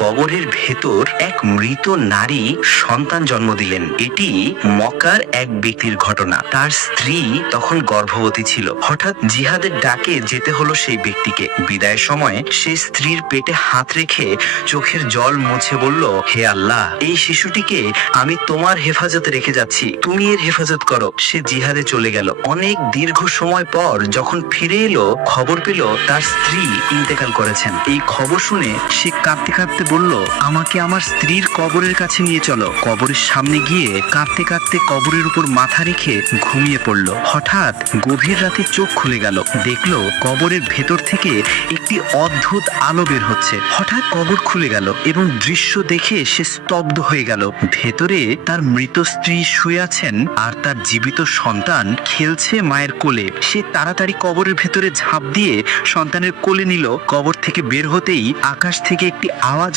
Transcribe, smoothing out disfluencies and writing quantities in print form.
কবরের ভেতর এক মৃত নারী সন্তান জন্ম দিলেন। এটি মক্কার এক ব্যক্তির ঘটনা। তার স্ত্রী তখন গর্ভবতী ছিল। হঠাৎ জিহাদের ডাকে যেতে হলো সেই ব্যক্তিকে। বিদায়ের সময় সে স্ত্রীর পেটে হাত রেখে চোখের জল মুছে বলল, হে আল্লাহ, এই শিশুটিকে আমি তোমার হেফাজতে রেখে যাচ্ছি, তুমি এর হেফাজত করো। সে জিহাদে চলে গেল। অনেক দীর্ঘ সময় পর যখন ফিরে এলো, খবর পেল তার স্ত্রী ইন্তেকাল করেছেন। এই খবর শুনে সে কাঁদতে কাঁদতে বলল, আমাকে আমার স্ত্রীর কবরের কাছে নিয়ে চলো। কবরের সামনে গিয়ে কাঁদতে কাঁদতে কবরের উপর মাথা রেখে ঘুমিয়ে পড়ল। হঠাৎ গভীর রাতে চোখ খুলে গেল, দেখলো কবরের ভেতর থেকে একটি অদ্ভুত আলো বের হচ্ছে। হঠাৎ কবর খুলে গেল এবং দৃশ্য দেখে সে স্তব্ধ হয়ে গেল। ভেতরে তার মৃত স্ত্রী শুয়ে আছেন আর তার জীবিত সন্তান খেলছে মায়ের কোলে। সে তাড়াতাড়ি কবরের ভেতরে ঝাঁপ দিয়ে সন্তানের কোলে নিল। কবর থেকে বের হতেই আকাশ থেকে একটি আওয়াজ